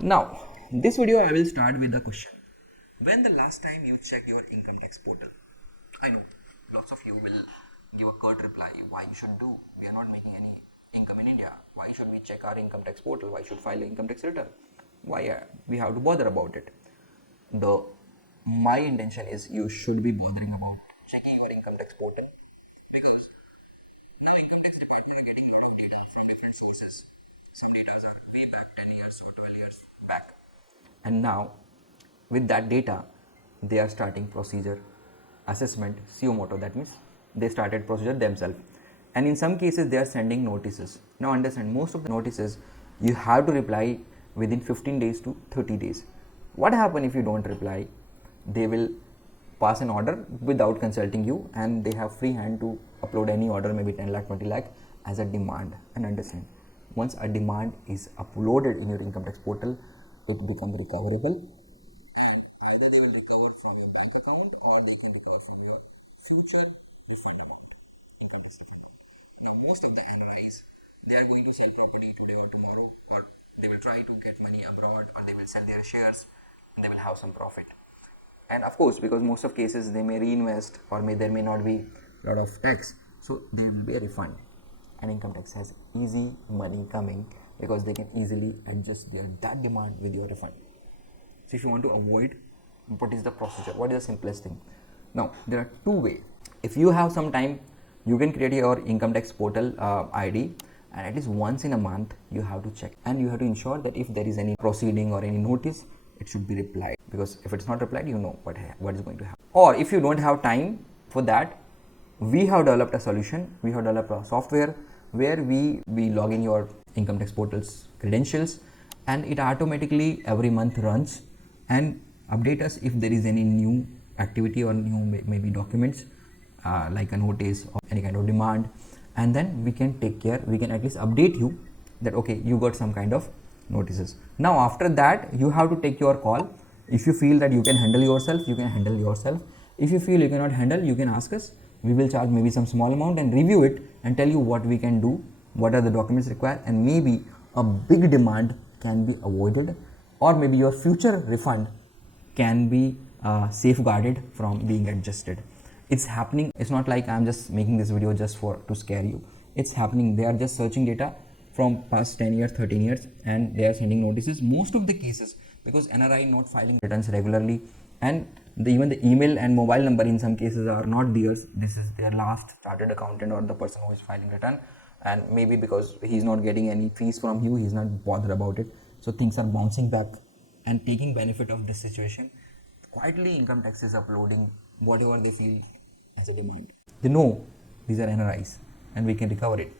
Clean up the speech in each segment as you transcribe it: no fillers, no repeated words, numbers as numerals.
Now, this video I will start with the question. When the last time you checked your income tax portal? I know lots of you will give a curt reply. Why you should do? We are not making any income in India. Why should we check our income tax portal? Why should file an income tax return? Why we have to bother about it? My intention is you should be bothering about checking your income tax portal, because now income tax department are getting a lot of data from different sources. Some data are way back 10 years or 12 years back, and now with that data they are starting procedure assessment suo moto. That means they started procedure themselves, and in some cases they are sending notices. Now understand, most of the notices you have to reply within 15 days to 30 days. What happen if you don't reply? They will pass an order without consulting you, and they have free hand to upload any order, maybe 10 lakh, 20 lakh as a demand. And understand, once a demand is uploaded in your income tax portal, it becomes recoverable, and either they will recover from your bank account or they can recover from your future refund amount, income tax refund. Now most of the NRIs, they are going to sell property today or tomorrow, or they will try to get money abroad, or they will sell their shares and they will have some profit. And of course, because most of cases they may reinvest, or there may not be a lot of tax, so there will be a refund. And income tax has easy money coming, because they can easily adjust that demand with your refund. So if you want to avoid, what is the procedure? What is the simplest thing? Now there are two ways. If you have some time, you can create your income tax portal ID, and at least once in a month you have to check, and you have to ensure that if there is any proceeding or any notice, it should be replied, because if it's not replied, you know what is going to happen. Or if you don't have time for that, we have developed a solution. We have developed a software where we log in your income tax portal's credentials, and it automatically every month runs and update us if there is any new activity or new maybe documents, like a notice or any kind of demand, and then we can take care, we can at least update you that okay, you got some kind of notices. Now after that, you have to take your call. If you feel that you can handle yourself, you can handle yourself. If you feel you cannot handle, you can ask us. We will charge maybe some small amount and review it and tell you what we can do, what are the documents required, and maybe a big demand can be avoided, or maybe your future refund can be safeguarded from being adjusted. It's happening. It's not like I'm just making this video just to scare you. It's happening. They are just searching data from past 10 years, 13 years, and they are sending notices. Most of the cases, because NRI not filing returns regularly, and even the email and mobile number in some cases are not theirs. This is their last chartered accountant or the person who is filing return, and maybe because he's not getting any fees from you, he's not bothered about it. So things are bouncing back, and taking benefit of this situation, quietly income tax is uploading whatever they feel as a demand. They know these are NRIs and we can recover it.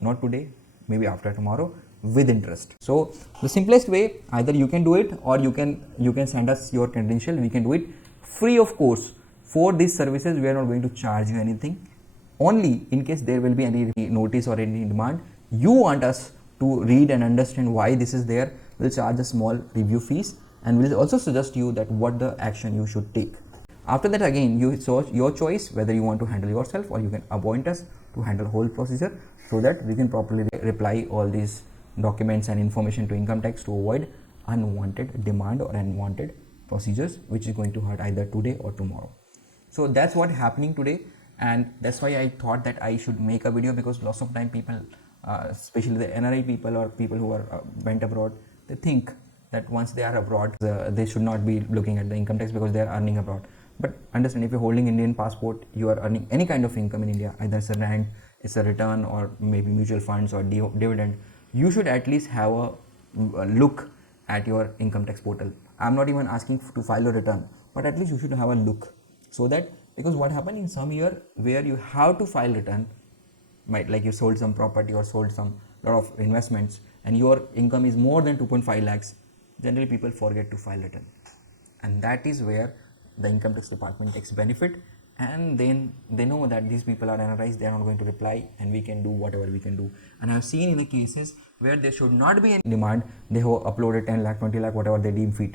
Not today, maybe after tomorrow, with interest. So the simplest way, either you can do it, or you can send us your credential. We can do it free of course. For these services, we are not going to charge you anything. Only in case there will be any notice or any demand, you want us to read and understand why this is there, we'll charge a small review fees, and we'll also suggest you that what the action you should take. After that, again, your choice whether you want to handle yourself, or you can appoint us to handle whole procedure, so that we can properly reply all these documents and information to income tax to avoid unwanted demand or unwanted procedures, which is going to hurt either today or tomorrow. So that's what happening today, and that's why I thought that I should make a video, because lots of time people, especially the NRI people or people who are went abroad, they think that once they are abroad, they should not be looking at the income tax because they are earning abroad. But understand, if you're holding Indian passport, you are earning any kind of income in India, either it's a rent, it's a return, or maybe mutual funds or dividend. You should at least have a look at your income tax portal. I'm not even asking to file a return, but at least you should have a look, so that, because what happened in some year where you have to file return, like you sold some property or sold some lot of investments, and your income is more than 2.5 lakhs, generally people forget to file return, and that is where the income tax department takes benefit, and then they know that these people are NRIs, they are not going to reply, and we can do whatever we can do. And I have seen in the cases where there should not be any demand, they have uploaded 10 lakh, 20 lakh, whatever they deem fit.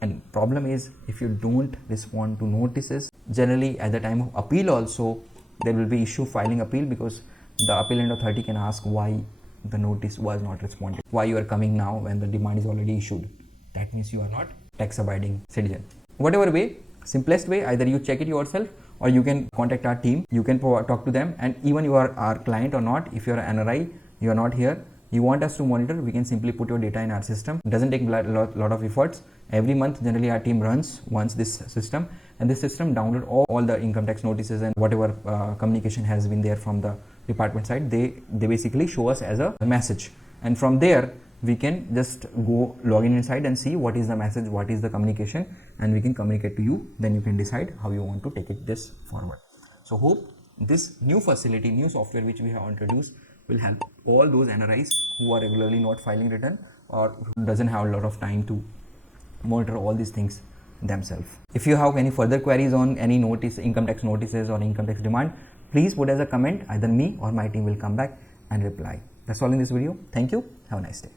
And problem is, if you don't respond to notices, generally at the time of appeal also, there will be issue filing appeal, because the appellant authority can ask why the notice was not responded, why you are coming now when the demand is already issued. that means you are not tax abiding citizen. Whatever way, simplest way, either you check it yourself or you can contact our team, you can talk to them, and even you are our client or not, if you are an NRI, you are not here, you want us to monitor, we can simply put your data in our system. It doesn't take a lot of efforts. Every month generally our team runs once this system, and this system download all the income tax notices and whatever communication has been there from the department side. They basically show us as a message, and from there we can just go log in inside and see what is the message, what is the communication, and we can communicate to you. Then you can decide how you want to take this forward. So hope this new facility, new software which we have introduced will help all those NRIs who are regularly not filing return or who doesn't have a lot of time to monitor all these things themselves. If you have any further queries on any notice, income tax notices or income tax demand, please put as a comment. Either me or my team will come back and reply. That's all in this video. Thank you. Have a nice day.